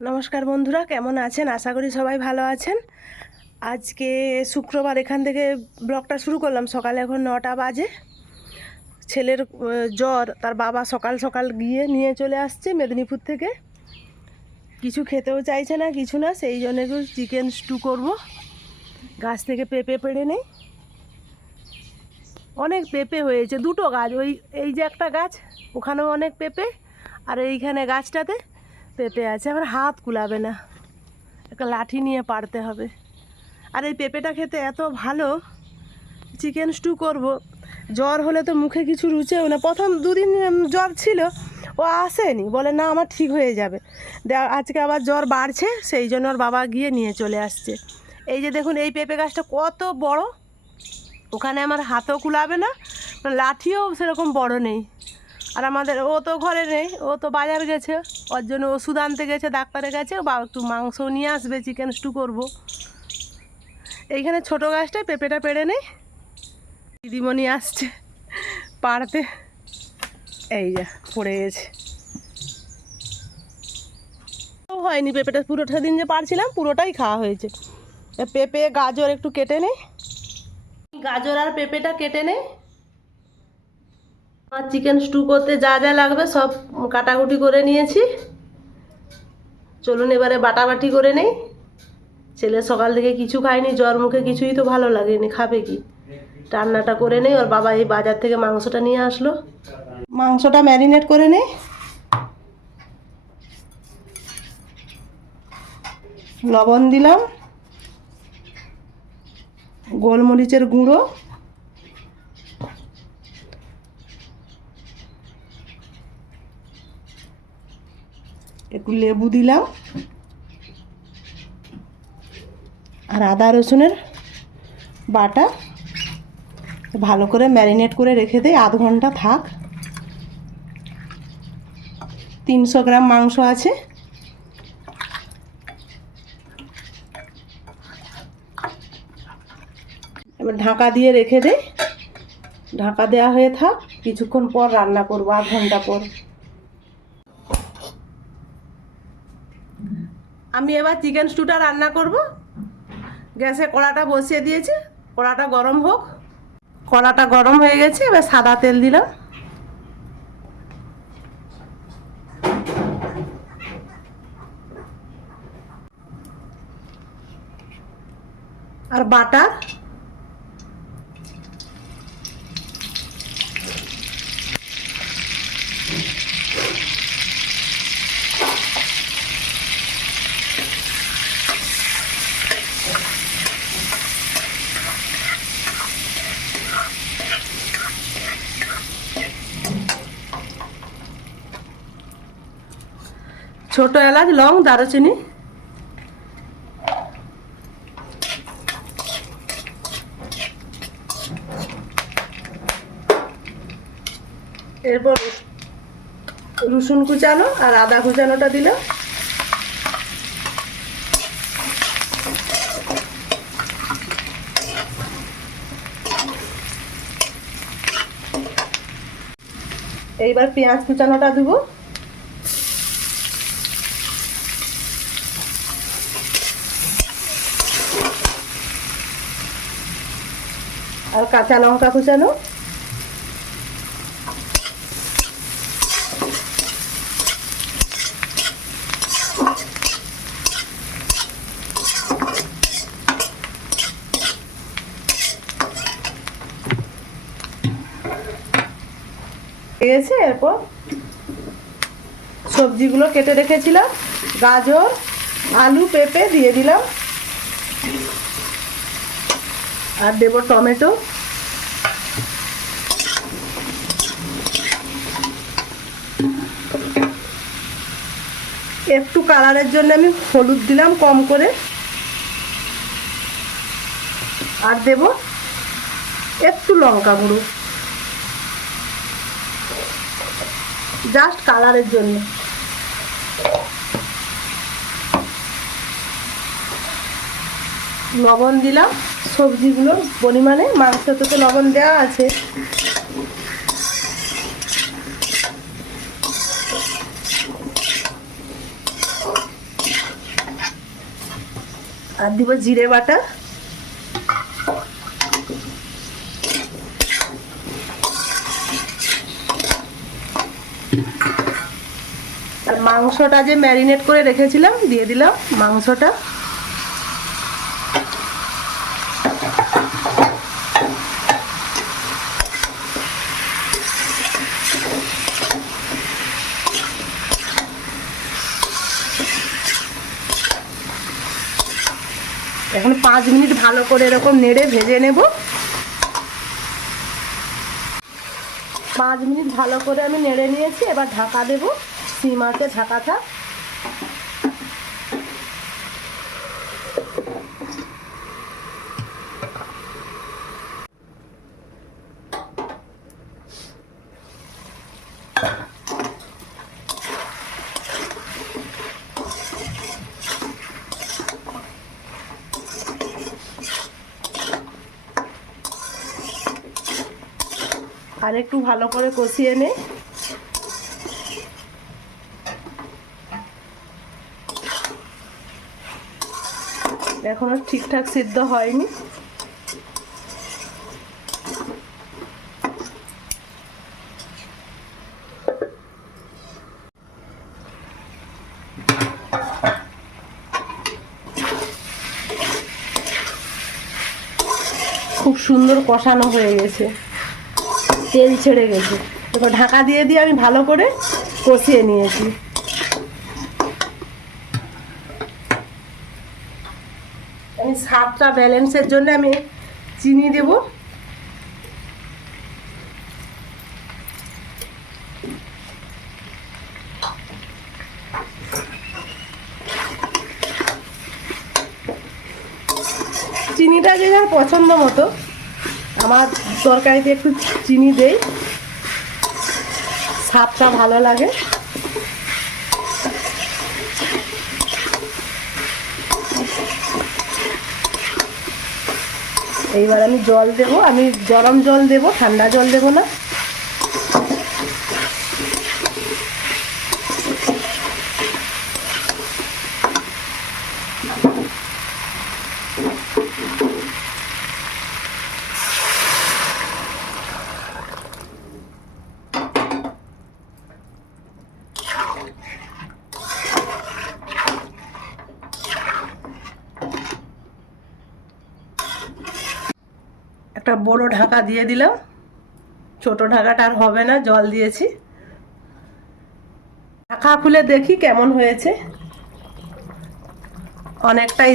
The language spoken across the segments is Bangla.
নমস্কার বন্ধুরা, কেমন আছেন? আশা করি সবাই ভালো আছেন। আজকে শুক্রবার, এখান থেকে ব্লগটা শুরু করলাম। সকালে এখন 9টা বাজে। ছেলের জ্বর, তার বাবা সকাল সকাল গিয়ে নিয়ে চলে আসছে মেদিনীপুর থেকে। কিছু খেতেও চাইছে না, কিছু না, সেই জন্য একটু চিকেন স্টু করব। গাছ থেকে পেঁপে পেড়ে নেই, অনেক পেঁপে হয়েছে, দুটো গাছ, এই যে একটা গাছ, ওখানেও অনেক পেঁপে, আর এইখানে গাছটাতে পেঁপে আছে। আমার হাত কুলাবে না, একটা লাঠি নিয়ে পারতে হবে। আর এই পেঁপেটা খেতে এত ভালো। চিকেন স্টু করব। জ্বর হলে তো মুখে কিছু রুচেও না। প্রথম দুদিন জ্বর ছিল, ও আসেনি, বলে না আমার ঠিক হয়ে যাবে। আজকে আবার জ্বর বাড়ছে, সেই জন্য ওর বাবা গিয়ে নিয়ে চলে আসছে। এই যে দেখুন, এই পেঁপে গাছটা কত বড়, ওখানে আমার হাতও কুলাবে না, লাঠিও সেরকম বড় নেই। আর আমাদের ও তো ঘরে নেই, ও তো বাজার গেছে, ওর জন্য ওষুধ আনতে গেছে ডাক্তারের কাছে। বা একটু মাংস নিয়ে আসবে, চিকেন স্টু করব। এইখানে ছোটো গাছটায় পেঁপেটা পেড়ে নেই, দিদিমণি আসছে পাড়তে। এই যা পড়ে গেছে, হয়নি পেঁপেটা। পুরোটা দিন যে পারছিলাম পুরোটাই খাওয়া হয়েছে। পেঁপে গাজর একটু কেটে নেই, গাজর আর পেঁপেটা কেটে নেই। আর চিকেন স্টু করতে যা যা লাগবে সব কাটাকুটি করে নিয়েছি। চলুন এবারে বাটাবাটি করে নেই। ছেলে সকাল থেকে কিছু খায়নি, জ্বর, মুখে কিছুই তো ভালো লাগেনি, খাবে কি? রান্নাটা করে নেই। ওর বাবা এই বাজার থেকে মাংসটা নিয়ে আসলো, মাংসটা ম্যারিনেট করে নেই। লবণ দিলাম, গোলমরিচের গুঁড়ো, একটু লেবু দিলাম, আর আদা রসুনের বাটা। ভালো করে ম্যারিনেট করে রেখে দিই, আধ ঘন্টা থাক। 300 গ্রাম মাংস আছে। এবার ঢাকা দিয়ে রেখে দেই, ঢাকা দেওয়া হয়ে থাক। কিছুক্ষণ পর রান্না করবো, আধ ঘন্টা পর। আমি এবার চিকেন স্টুটা রান্না করব। গ্যাসে কড়াটা বসিয়ে দিয়েছি, কড়াটা গরম হোক। কড়াটা গরম হয়ে গেছে, এবার সাদা তেল দিলাম, আর বাটার। ছোট এলাচ, লং, দারুচিনি। এরপর রসুন কুচানো আর আদা কুচানোটা দিলাম। এইবার পেঁয়াজ কুচানোটা দেবো, আর কাঁচা লঙ্কা কুচানো। ঠিক আছে, এরপর সবজিগুলো কেটে রেখেছিলাম, গাজর, আলু, পেঁপে দিয়ে দিলাম, আর দেব টমেটো। একটু কালারের জন্য আমি হলুদ দিলাম কম করে, আর দেব একটু লঙ্কা গুঁড়ো, জাস্ট কালারের জন্য। লবণ দিলাম সবজিগুলোর পরিমাণে, মাংসতে লবণ দেওয়া আছে। আর দিব জিরে বাটা, আর মাংসটা যে ম্যারিনেট করে রেখেছিলাম দিয়ে দিলাম মাংসটা। এখন 5 মিনিট ভালো করে এরকম নেড়ে ভেজে নেব। 5 মিনিট ভালো করে আমি নেড়ে নিয়েছি, এবার ঢাকা দেব। সিম আঁচে ঢাকা থাক। আর একটু ভালো করে কষিয়ে নে। এখনো ঠিকঠাক সিদ্ধ হয়নি। খুব সুন্দর কষানো হয়ে গেছে, তেল ছেড়ে গেছে। এবার ঢাকা দিয়ে দিয়ে আমি ভালো করে কষিয়ে নিয়েছি। আমি স্বাদটা ব্যালেন্সের জন্য আমি চিনি দেব। চিনিটা যে যার পছন্দ মতো, আমার তরকারিতে একটু চিনি দেই, স্বাদটা ভালো লাগে। এইবার আমি জল দেব। আমি গরম জল দেব, ঠান্ডা জল দেব না। একটা বড় ঢাকা দিয়ে দিলাম, ছোট ঢাকাটা আর হবে না, জল দিয়েছি। ঢাকা খুলে দেখি কেমন হয়েছে। অনেকটাই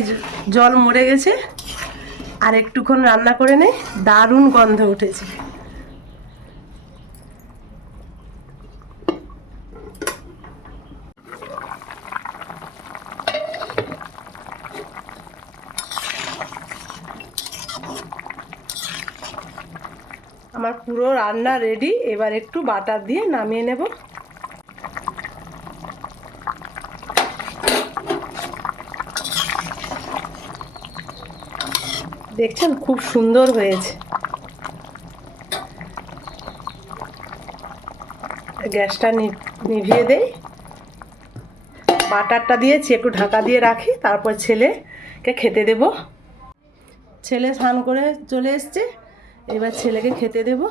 জল মরে গেছে। আর একটুক্ষণ রান্না করে নেই, দারুণ গন্ধ উঠেছে। আমার পুরো রান্না রেডি। এবার একটু বাটার দিয়ে নামিয়ে নেব। দেখছেন খুব সুন্দর হয়েছে। গ্যাসটা নিভিয়ে দেই। বাটারটা দিয়েছি, একটু ঢাকা দিয়ে রাখি, তারপর ছেলেকে খেতে দেব। ছেলে স্নান করে চলে এসছে, এবার ছেলেকে খেতে দেব।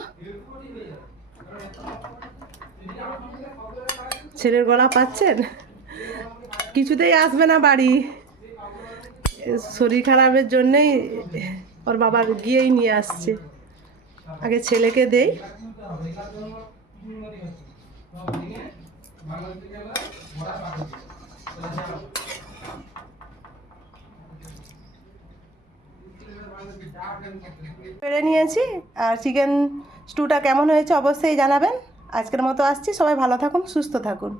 ছেলের গলা পাচ্ছেন, কিছুতেই আসবে না বাড়ি। শরীর খারাপের জন্যেই ওর বাবা গিয়েই নিয়ে আসছে। আগে ছেলেকে দেই। পেরে নিয়েছি। আর চিকেন স্টুটা কেমন হয়েছে অবশ্যই জানাবেন। আজকের মতো আসছি, সবাই ভালো থাকুন, সুস্থ থাকুন।